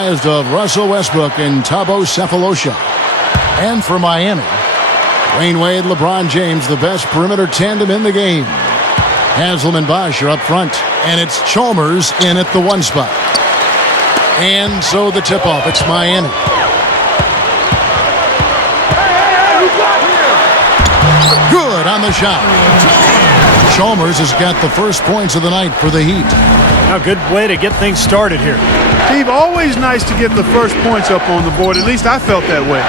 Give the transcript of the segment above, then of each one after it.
comprised of Russell Westbrook and Thabo Sefolosha. And for Miami, Dwayne Wade, LeBron James, the best perimeter tandem in the game. Haslem and Bosh are up front, and it's Chalmers in at the 1 spot. And so the tip-off, it's Miami. Good on the shot. Chalmers has got the first points of the night for the Heat. A good way to get things started here. Steve, always nice to get the first points up on the board. At least I felt that way.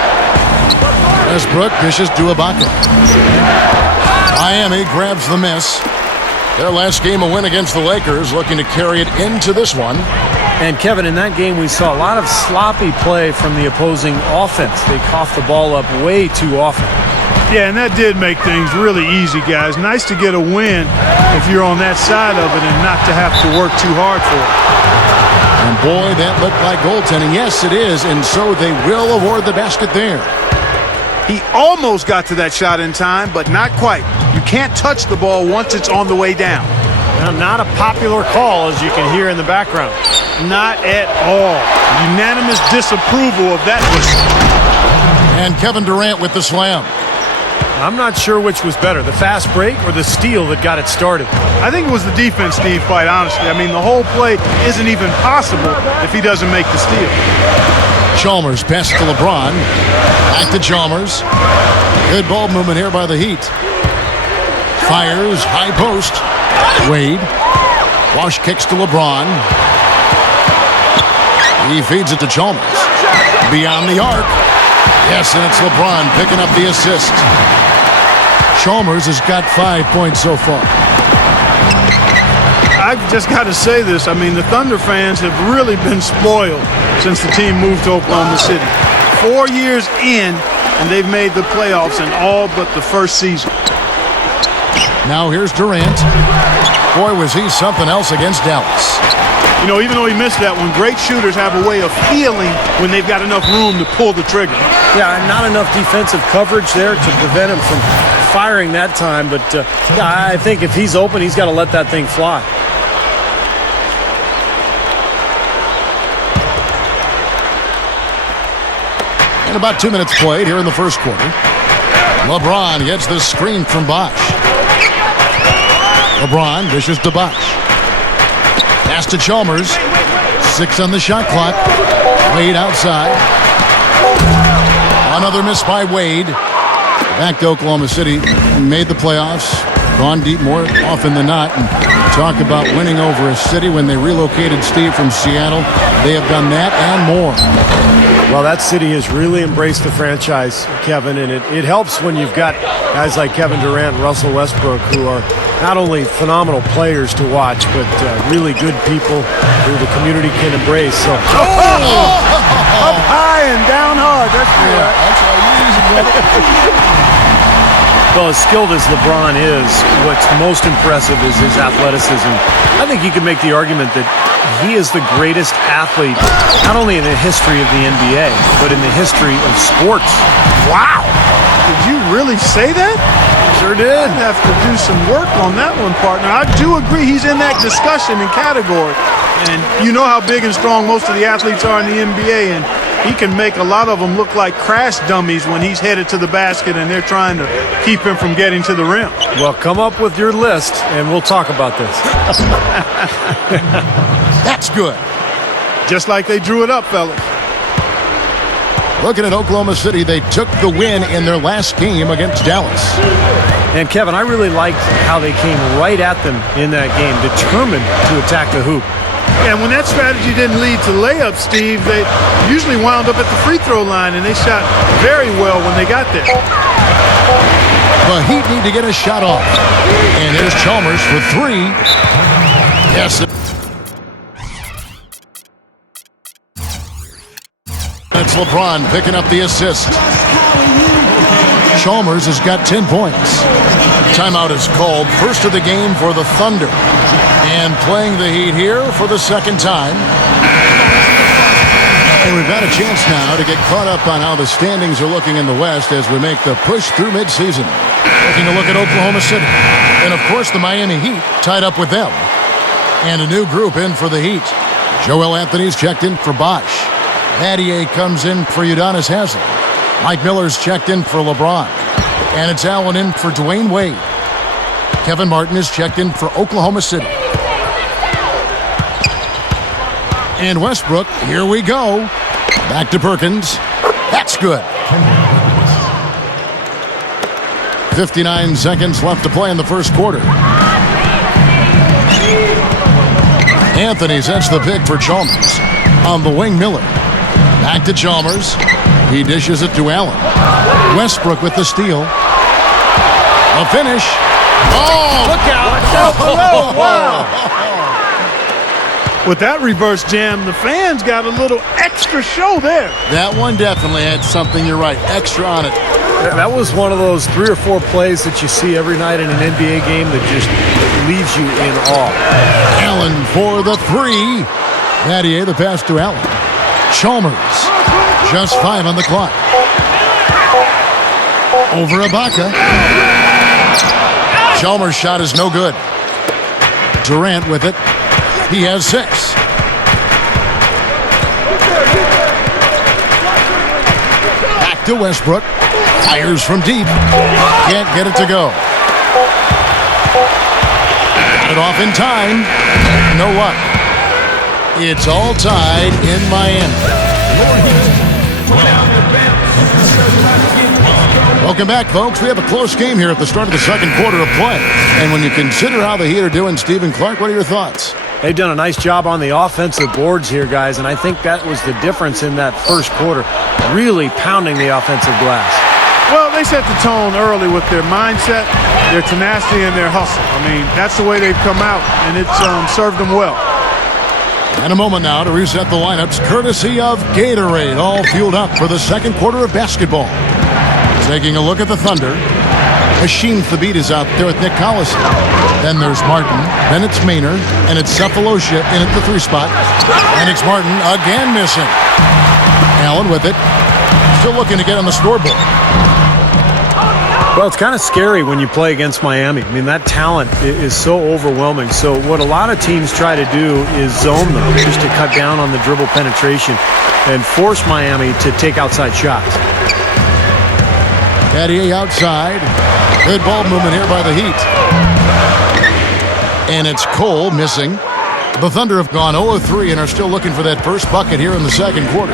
Westbrook dishes to Ibaka. Miami grabs the miss. Their last game, a win against the Lakers, looking to carry it into this one. And Kevin, in that game, we saw a lot of sloppy play from the opposing offense. They coughed the ball up way too often. Yeah, and that did make things really easy, guys. Nice to get a win if you're on that side of it and not to have to work too hard for it. And boy, that looked like goaltending. Yes, it is, and so they will award the basket there. He almost got to that shot in time, but not quite. You can't touch the ball once it's on the way down. Now, not a popular call, as you can hear in the background. Not at all. Unanimous disapproval of that. And Kevin Durant with the slam. I'm not sure which was better, the fast break or the steal that got it started. I think it was the defense, Steve, quite honestly. I mean, the whole play isn't even possible if he doesn't make the steal. Chalmers pass to LeBron. Back to Chalmers. Good ball movement here by the Heat. Fires, high post. Wade. Bosh kicks to LeBron. He feeds it to Chalmers. Beyond the arc. Yes, and it's LeBron picking up the assist. Chalmers has got 5 points so far. I've just got to say this. I mean, the Thunder fans have really been spoiled since the team moved to Oklahoma City. 4 years in, and they've made the playoffs in all but the first season. Now here's Durant. Boy, was he something else against Dallas. You know, even though he missed that one, great shooters have a way of feeling when they've got enough room to pull the trigger. Yeah, not enough defensive coverage there to prevent him from firing that time. But I think if he's open, he's got to let that thing fly. And about 2 minutes played here in the first quarter. LeBron gets the screen from Bosh. LeBron dishes to Bosh. Pass to Chalmers. 6 on the shot clock. Wade outside. Another miss by Wade. Back to Oklahoma City. Made the playoffs. Gone deep more often than not. And talk about winning over a city when they relocated Steve from Seattle. They have done that and more. Well, that city has really embraced the franchise, Kevin, and it helps when you've got guys like Kevin Durant and Russell Westbrook who are not only phenomenal players to watch, but really good people who the community can embrace. So, up high and down hard. That's right. That's how you use it, brother. Well, as skilled as LeBron is, what's most impressive is his athleticism. I think you could make the argument that he is the greatest athlete, not only in the history of the NBA, but in the history of sports. Wow. Did you really say that? Sure did. I'd have to do some work on that one, partner. I do agree he's in that discussion and category. And you know how big and strong most of the athletes are in the NBA, and he can make a lot of them look like crash dummies when he's headed to the basket and they're trying to keep him from getting to the rim. Well, come up with your list, and we'll talk about this. That's good. Just like they drew it up, fellas. Looking at Oklahoma City, they took the win in their last game against Dallas. And, Kevin, I really liked how they came right at them in that game, determined to attack the hoop. And when that strategy didn't lead to layups, Steve, they usually wound up at the free throw line, and they shot very well when they got there. The Heat need to get a shot off. And here's Chalmers for 3. Yes. That's LeBron picking up the assist. Chalmers has got 10 points. Timeout is called. First of the game for the Thunder. And playing the Heat here for the second time. And we've got a chance now to get caught up on how the standings are looking in the West as we make the push through midseason. Taking a look at Oklahoma City. And, of course, the Miami Heat tied up with them. And a new group in for the Heat. Joel Anthony's checked in for Bosh. Battier comes in for Udonis Haslem. Mike Miller's checked in for LeBron. And it's Allen in for Dwayne Wade. Kevin Martin is checked in for Oklahoma City. And Westbrook, here we go. Back to Perkins. That's good. 59 seconds left to play in the first quarter. Anthony sets the pick for Chalmers. On the wing, Miller. Back to Chalmers. He dishes it to Allen. Westbrook with the steal. A finish. Oh! Look out! Oh, wow! With that reverse jam, the fans got a little extra show there. That one definitely had something, you're right, extra on it. That was one of those 3 or 4 plays that you see every night in an NBA game that just leaves you in awe. Allen for the 3. Battier, the pass to Allen. Chalmers, just 5 on the clock. Over Ibaka. Chalmers' shot is no good. Durant with it. He has 6. Back to Westbrook. Fires from deep. Can't get it to go. Got it off in time. You know what? It's all tied in Miami. Welcome back, folks. We have a close game here at the start of the second quarter of play. And when you consider how the Heat are doing, Stephen Clark, what are your thoughts? They've done a nice job on the offensive boards here, guys, and I think that was the difference in that first quarter, really pounding the offensive glass. Well, they set the tone early with their mindset, their tenacity, and their hustle. I mean, that's the way they've come out, and it's served them well. And a moment now to reset the lineups, courtesy of Gatorade, all fueled up for the second quarter of basketball. Taking a look at the Thunder. Hasheem Thabeet is out there with Nick Collison. Then there's Martin, then it's Maynard, and it's Cephalosha in at the 3 spot. And it's Martin again missing. Allen with it. Still looking to get on the scoreboard. Well, it's kind of scary when you play against Miami. I mean, that talent is so overwhelming. So what a lot of teams try to do is zone them just to cut down on the dribble penetration and force Miami to take outside shots. Battier outside. Good ball movement here by the Heat. And it's Cole missing. The Thunder have gone 0 of 3 and are still looking for that first bucket here in the second quarter.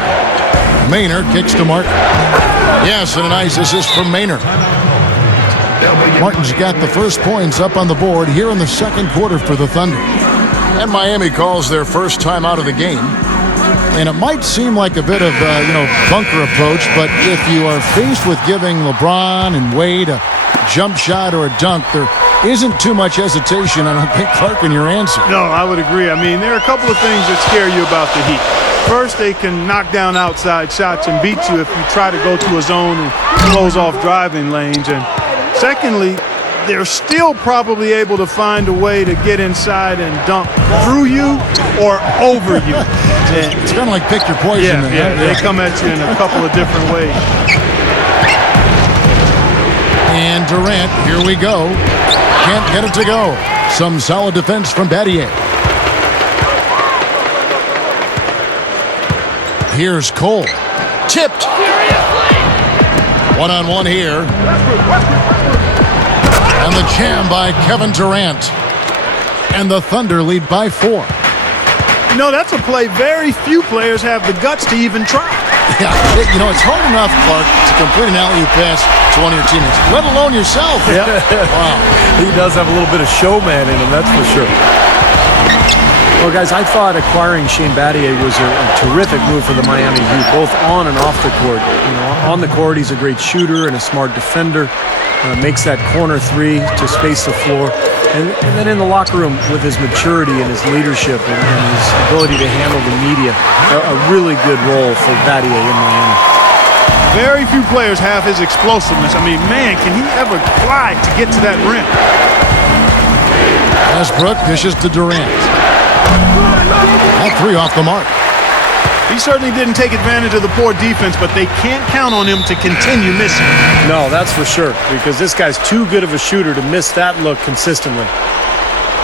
Maynard kicks to Martin. Yes, and a nice assist from Maynard. Martin's got the first points up on the board here in the second quarter for the Thunder. And Miami calls their first time out of the game. And it might seem like a bit of, bunker approach, but if you are faced with giving LeBron and Wade a jump shot or a dunk, there isn't too much hesitation, I don't think, Clark, in your answer. No, I would agree. I mean, there are a couple of things that scare you about the Heat. First, they can knock down outside shots and beat you if you try to go to a zone and close off driving lanes. And secondly, they're still probably able to find a way to get inside and dunk through you or over you. It's kind of like pick your poison. Yeah, they come at you in a couple of different ways. And Durant, here we go. Can't get it to go. Some solid defense from Battier. Here's Cole. Tipped. One-on-one here. And the jam by Kevin Durant. And the Thunder lead by 4. You know, that's a play very few players have the guts to even try. Yeah, it's hard enough, Clark, to complete an alley-oop pass to one of your teammates, let alone yourself. Yeah. Wow. He does have a little bit of showman in him, that's for sure. Well, guys, I thought acquiring Shane Battier was a terrific move for the Miami Heat, both on and off the court. On the court, he's a great shooter and a smart defender. Makes that corner 3 to space the floor. And then in the locker room with his maturity and his leadership and his ability to handle the media, a really good role for Battier in Miami. Very few players have his explosiveness. I mean, man, can he ever glide to get to that rim? Westbrook dishes to Durant. That 3 off the mark. He certainly didn't take advantage of the poor defense, but they can't count on him to continue missing. No, that's for sure, because this guy's too good of a shooter to miss that look consistently.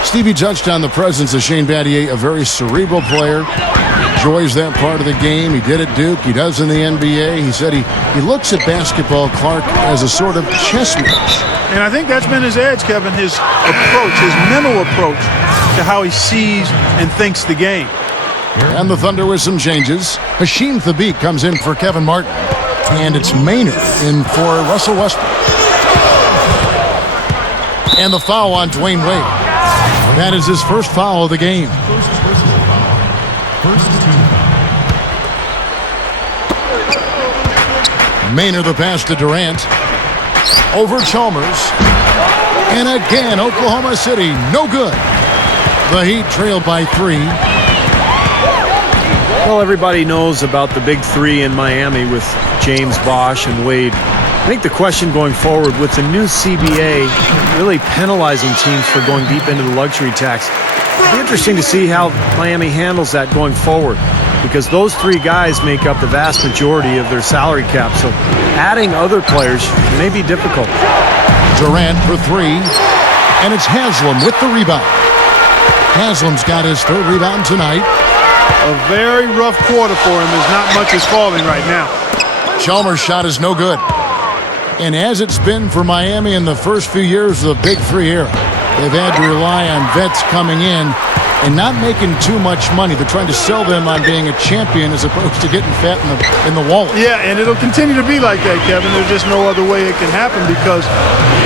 Stevie touched on the presence of Shane Battier, a very cerebral player. enjoys that part of the game. He did at Duke. He does in the NBA. He said he looks at basketball, Clark, as a sort of chess match. And I think that's been his edge, Kevin, his approach, his mental approach to how he sees and thinks the game. And the Thunder with some changes. Hasheem Thabeet comes in for Kevin Martin. And it's Maynard in for Russell Westbrook. And the foul on Dwayne Wade. That is his first foul of the game. Maynard the pass to Durant. Over Chalmers. And again, Oklahoma City, no good. The Heat trailed by 3. Well, everybody knows about the big three in Miami with James, Bosh, and Wade. I think the question going forward with the new CBA really penalizing teams for going deep into the luxury tax, it'll be interesting to see how Miami handles that going forward, because those three guys make up the vast majority of their salary cap. So adding other players may be difficult. Durant for 3, and it's Haslam with the rebound. Haslam's got his 3rd rebound tonight. A very rough quarter for him as not much is falling right now. Chalmers' shot is no good. And as it's been for Miami in the first few years of the Big Three era, they've had to rely on vets coming in and not making too much money. They're trying to sell them on being a champion as opposed to getting fat in the wallet. Yeah, and it'll continue to be like that, Kevin. There's just no other way it can happen because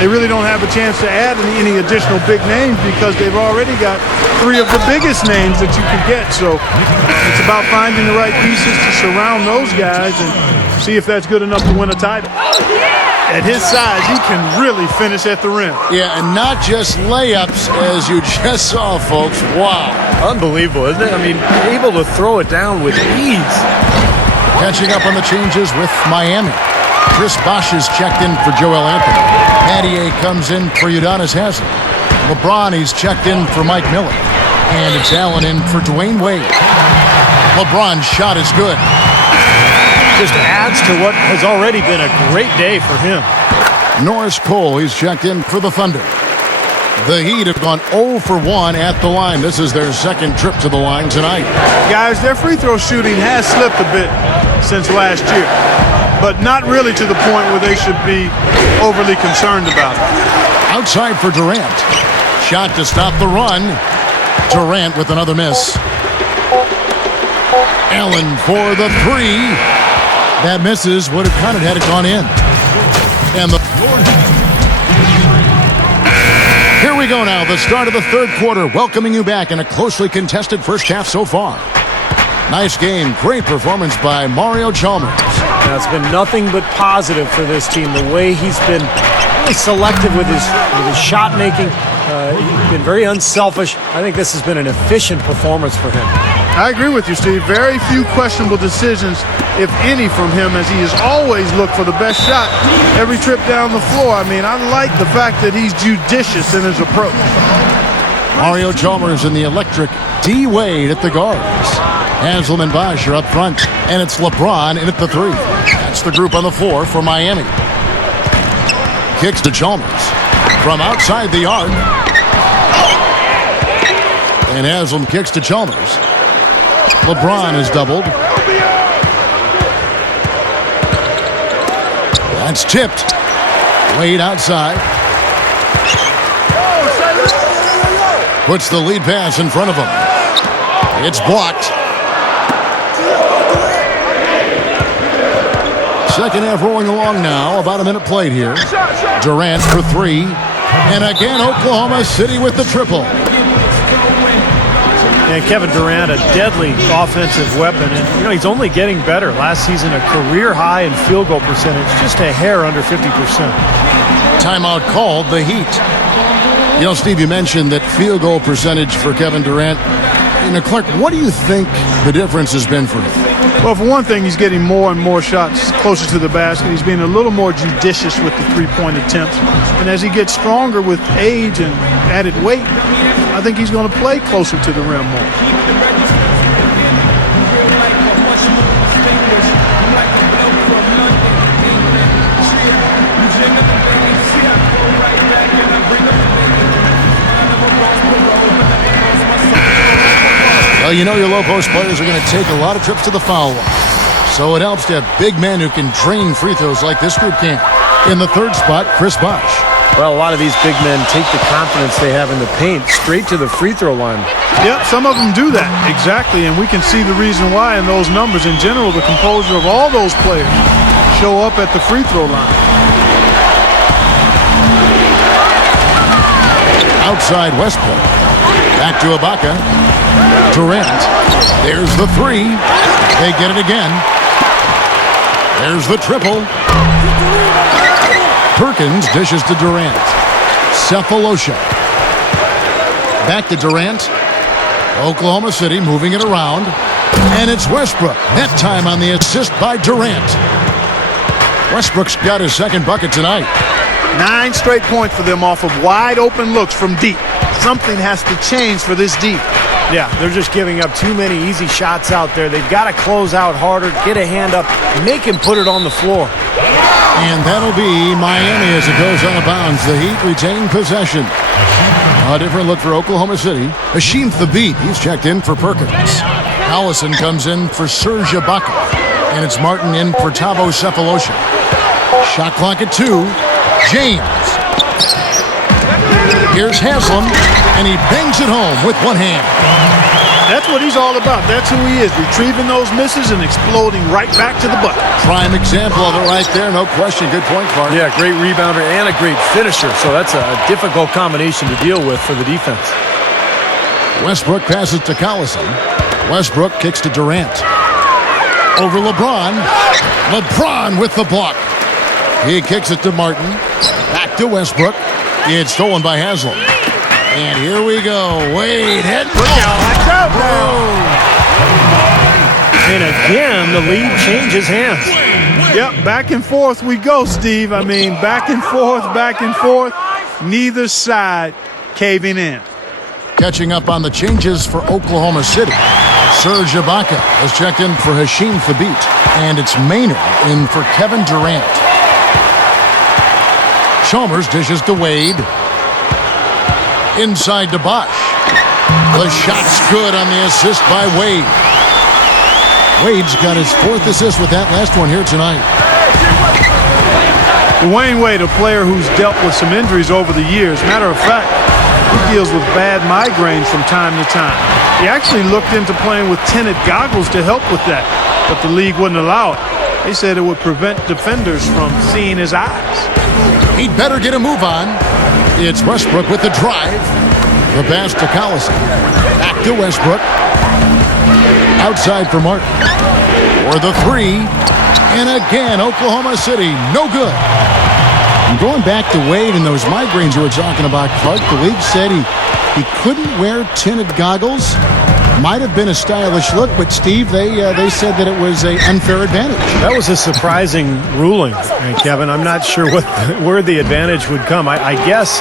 they really don't have a chance to add any additional big names because they've already got 3 of the biggest names that you could get. So it's about finding the right pieces to surround those guys and see if that's good enough to win a title. At his size, he can really finish at the rim. Yeah, and not just layups, as you just saw, folks. Wow. Unbelievable, isn't it? I mean, able to throw it down with ease. Catching up on the changes with Miami. Chris Bosh is checked in for Joel Anthony. Mattier comes in for Udonis Haslem. LeBron, he's checked in for Mike Miller. And it's Allen in for Dwayne Wade. LeBron's shot is good. Just adds to what has already been a great day for him. Norris Cole, he's checked in for the Thunder. The Heat have gone 0 for 1 at the line. This is their 2nd trip to the line tonight. Guys, their free throw shooting has slipped a bit since last year, but not really to the point where they should be overly concerned about it. Outside for Durant. Shot to stop the run. Durant with another miss. Allen for the 3. That misses. Would have counted had it gone in. And here we go now. The start of the 3rd quarter. Welcoming you back in a closely contested first half so far. Nice game. Great performance by Mario Chalmers. Now, it's been nothing but positive for this team. The way he's been really selective with his shot making. He's been very unselfish. I think this has been an efficient performance for him. I agree with you, Steve. Very few questionable decisions, if any, from him, as he has always looked for the best shot every trip down the floor. I mean, I like the fact that he's judicious in his approach. Mario Chalmers and the electric D. Wade at the guards. Haslam and Bosh are up front, and it's LeBron in at the 3. That's the group on the floor for Miami. Kicks to Chalmers from outside the arc. And Haslam kicks to Chalmers. LeBron is doubled. That's tipped. Wade outside. Puts the lead pass in front of him. It's blocked. Second half rolling along now. About a minute played here. Durant for 3. And again, Oklahoma City with the triple. And Kevin Durant, a deadly offensive weapon. And, he's only getting better. Last season, a career high in field goal percentage, just a hair under 50%. Timeout called, the Heat. Steve, you mentioned that field goal percentage for Kevin Durant. Clark, what do you think the difference has been for him? Well, for one thing, he's getting more and more shots closer to the basket. He's being a little more judicious with the three-point attempts. And as he gets stronger with age and added weight, I think he's going to play closer to the rim more. Well, you know your low post players are going to take a lot of trips to the foul line. So it helps to have big men who can drain free throws like this group can. In the third spot, Chris Bosh. Well, a lot of these big men take the confidence they have in the paint straight to the free throw line. Yep, some of them do that. Exactly, and we can see the reason why in those numbers. In general, the composure of all those players show up at the free throw line. Outside Westbrook. Back to Ibaka. Durant. There's the three. They get it again. There's the triple. Perkins dishes to Durant. Cephalosha. Back to Durant. Oklahoma City moving it around. And it's Westbrook. That time on the assist by Durant. Westbrook's got his second bucket tonight. 9 straight points for them off of wide open looks from deep. Something has to change for this deep. Yeah, they're just giving up too many easy shots out there. They've got to close out harder, get a hand up, make him put it on the floor. And that'll be Miami as it goes out of bounds. The Heat retaining possession. A different look for Oklahoma City. Hasheem Thabeet, he's checked in for Perkins. Allison comes in for Serge Ibaka. And it's Martin in for Thabo Cephalosha. Shot clock at 2. James. Here's Haslam, and he bangs it home with one hand. That's what he's all about. That's who he is, retrieving those misses and exploding right back to the bucket. Prime example of it right there, no question. Good point, Clark. Yeah, great rebounder and a great finisher, so that's a difficult combination to deal with for the defense. Westbrook passes to Collison. Westbrook kicks to Durant. Over LeBron. LeBron with the block. He kicks it to Martin. Back to Westbrook. It's stolen by Haslam. And here we go. Wade head. Watch out And again, the lead changes hands. Yep, back and forth we go, Steve. I mean, back and forth, back and forth. Neither side caving in. Catching up on the changes for Oklahoma City. Serge Ibaka has checked in for Hasheem Thabeet. And it's Maynard in for Kevin Durant. Chalmers dishes to Wade. Inside to Bosh. The shot's good on the assist by Wade. Wade's got his 4th assist with that last one here tonight. Dwayne Wade, a player who's dealt with some injuries over the years. Matter of fact, he deals with bad migraines from time to time. He actually looked into playing with tinted goggles to help with that, but the league wouldn't allow it. They said it would prevent defenders from seeing his eyes. He'd better get a move on. It's Westbrook with the drive. The pass to Collison. Back to Westbrook. Outside for Martin. For the three. And again, Oklahoma City, no good. And going back to Wade and those migraines you were talking about, Clark, the league said he couldn't wear tinted goggles. Might have been a stylish look, but Steve, they said that it was an unfair advantage. That was a surprising ruling, Kevin. I'm not sure where the advantage would come. I guess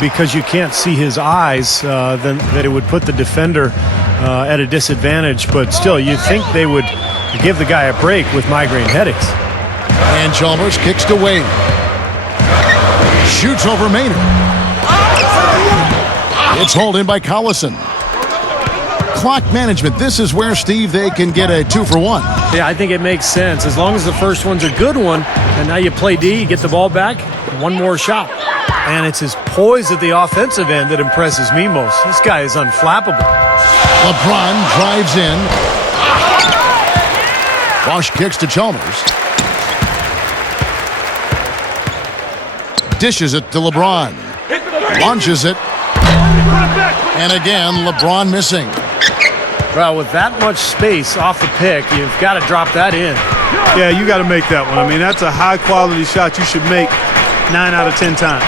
because you can't see his eyes, then that it would put the defender at a disadvantage. But still, you'd think they would give the guy a break with migraine headaches. And Chalmers kicks to Wade. Shoots over Maynard. It's hauled in by Collison. Clock management. This is where, Steve, they can get a 2-for-1. Yeah, I think it makes sense. As long as the first one's a good one, and now you play D, you get the ball back, one more shot. And it's his poise at the offensive end that impresses me most. This guy is unflappable. LeBron drives in. Bosh kicks to Chalmers. Dishes it to LeBron. Launches it. And again, LeBron missing. Well, with that much space off the pick, you've got to drop that in. Yeah, you got to make that one. I mean, that's a high-quality shot you should make 9 out of 10 times.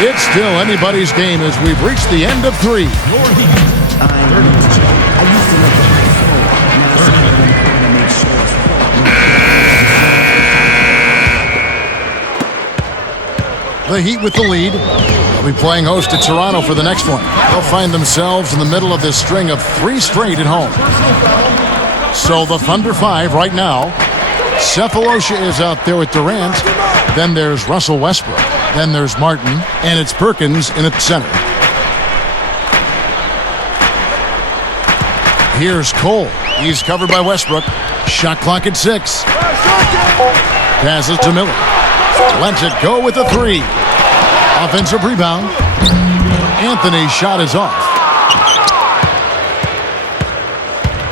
It's still anybody's game as we've reached the end of 3. The Heat with the lead. They'll be playing host to Toronto for the next one. They'll find themselves in the middle of this string of 3 straight at home. So the Thunder 5 right now. Cephalosha is out there with Durant. Then there's Russell Westbrook. Then there's Martin. And it's Perkins in at the center. Here's Cole. He's covered by Westbrook. Shot clock at 6. Passes to Miller. Lets it go with a 3. Offensive rebound. Anthony's shot is off.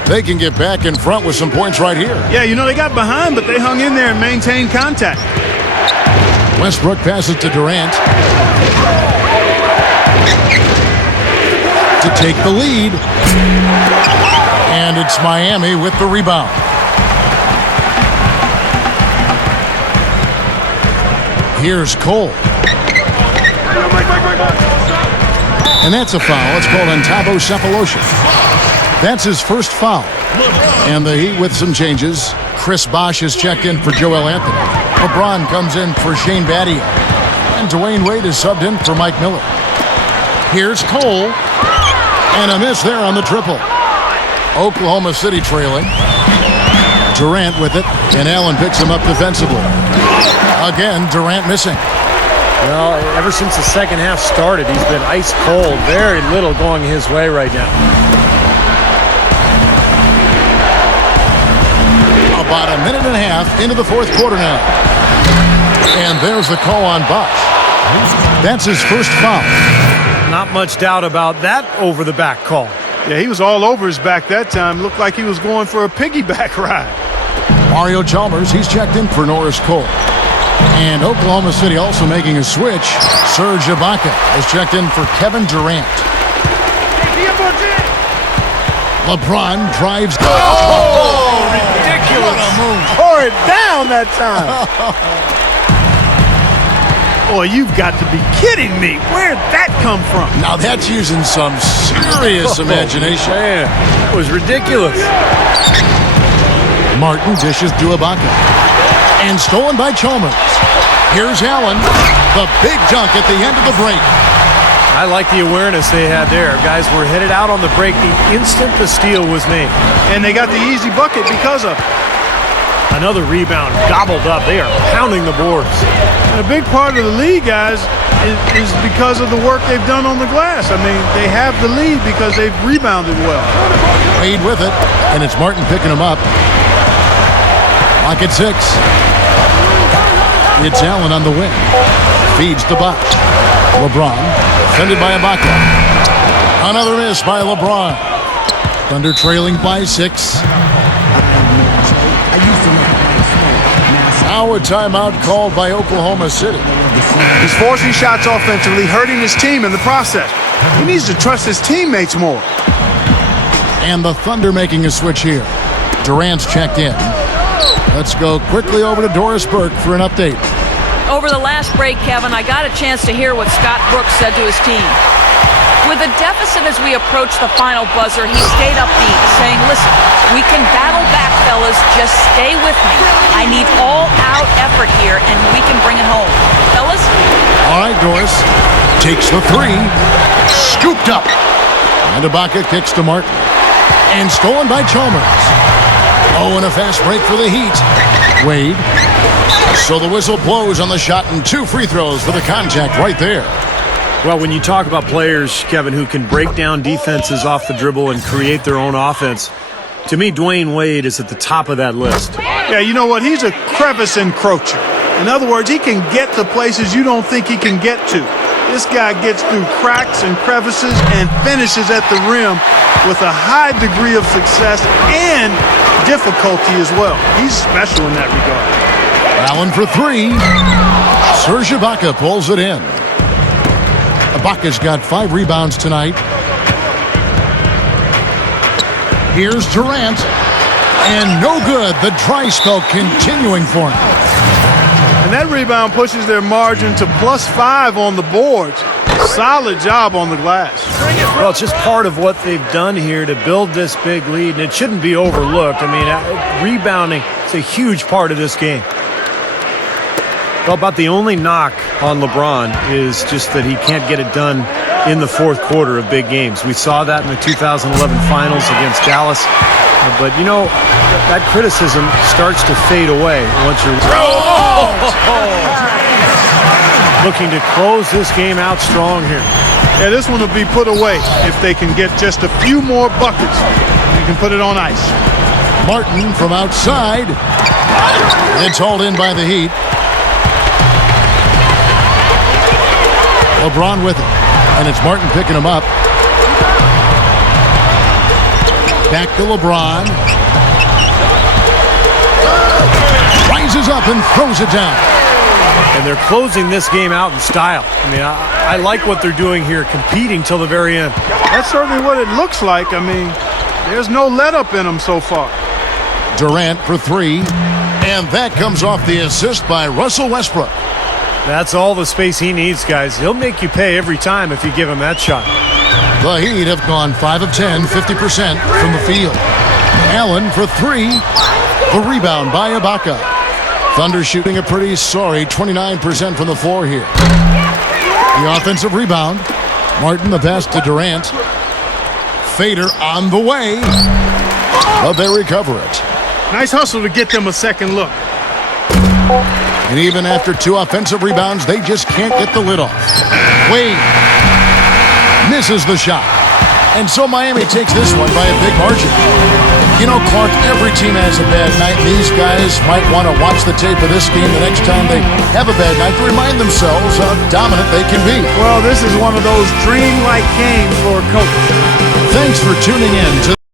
They can get back in front with some points right here. Yeah, you know, they got behind, but they hung in there and maintained contact. Westbrook passes to Durant to take the lead. And it's Miami with the rebound. Here's Cole. And that's a foul. It's called on Thabo Sefolosha. That's his first foul. And the Heat with some changes. Chris Bosh is checked in for Joel Anthony. LeBron comes in for Shane Battier. And Dwayne Wade is subbed in for Mike Miller. Here's Cole. And a miss there on the triple. Oklahoma City trailing. Durant with it. And Allen picks him up defensively. Again, Durant missing. Well, ever since the second half started, he's been ice cold. Very little going his way right now. About a minute and a half into the fourth quarter now. And there's the call on Bosh. That's his first foul. Not much doubt about that over-the-back call. Yeah, he was all over his back that time. Looked like he was going for a piggyback ride. Mario Chalmers, he's checked in for Norris Cole. And Oklahoma City also making a switch. Serge Ibaka is checked in for Kevin Durant. LeBron drives. Oh, ridiculous. What a move. Tore it down that time. Boy, you've got to be kidding me. Where'd that come from? Now that's using some serious imagination. Man, that was ridiculous. Martin dishes to Ibaka. And stolen by Chalmers. Here's Allen. The big dunk at the end of the break. I like the awareness they had there. Guys were headed out on the break the instant the steal was made. And they got the easy bucket because of it. Another rebound gobbled up. They are pounding the boards. And a big part of the lead, guys, is because of the work they've done on the glass. I mean, they have the lead because they've rebounded well. Wade with it. And it's Martin picking him up. Lock at 6. It's Allen on the wing. Feeds to Bosh. LeBron, defended by Ibaka. Another miss by LeBron. Thunder trailing by 6. Now a timeout called by Oklahoma City. He's forcing shots offensively, hurting his team in the process. He needs to trust his teammates more. And the Thunder making a switch here. Durant's checked in. Let's go quickly over to Doris Burke for an update. Over the last break, Kevin, I got a chance to hear what Scott Brooks said to his team. With a deficit as we approach the final buzzer, he stayed upbeat, saying, listen, we can battle back, fellas. Just stay with me. I need all-out effort here, and we can bring it home. Fellas? All right, Doris. Takes the 3. Scooped up. And Ibaka kicks to Martin. And stolen by Chalmers. Oh, and a fast break for the Heat. Wade. So the whistle blows on the shot and 2 free throws for the contact right there. Well, when you talk about players, Kevin, who can break down defenses off the dribble and create their own offense, to me, Dwayne Wade is at the top of that list. Yeah, you know what? He's a crevice encroacher. In other words, he can get to places you don't think he can get to. This guy gets through cracks and crevices and finishes at the rim with a high degree of success and difficulty as well. He's special in that regard. Allen for 3. Serge Ibaka pulls it in. Ibaka's got 5 rebounds tonight. Here's Durant. And no good. The dry spell continuing for him. And that rebound pushes their margin to +5 on the boards. Solid job on the glass. Well, it's just part of what they've done here to build this big lead, and it shouldn't be overlooked. I mean, rebounding is a huge part of this game. Well, about the only knock on LeBron is just that he can't get it done in the fourth quarter of big games. We saw that in the 2011 finals against Dallas. But, you know, that criticism starts to fade away once you're looking to close this game out strong here. Yeah, this one will be put away if they can get just a few more buckets. You can put it on ice. Martin from outside. It's hauled in by the Heat. LeBron with it. And it's Martin picking him up. Back to LeBron. Rises up and throws it down. And they're closing this game out in style. I mean, I like what they're doing here, competing till the very end. That's certainly what it looks like. I mean, there's no let up in them so far. Durant for three. And that comes off the assist by Russell Westbrook. That's all the space he needs, guys. He'll make you pay every time if you give him that shot. The Heat have gone 5 of 10, 50% from the field. Allen for three. The rebound by Ibaka. Thunder shooting a pretty sorry 29% from the floor here. The offensive rebound. Martin the pass to Durant. Fader on the way. But they recover it. Nice hustle to get them a second look. And even after 2 offensive rebounds, they just can't get the lid off. Wade misses the shot. And so Miami takes this one by a big margin. You know, Clark, every team has a bad night, and these guys might want to watch the tape of this game the next time they have a bad night to remind themselves how dominant they can be. Well, this is one of those dream-like games for a coach. Thanks for tuning in to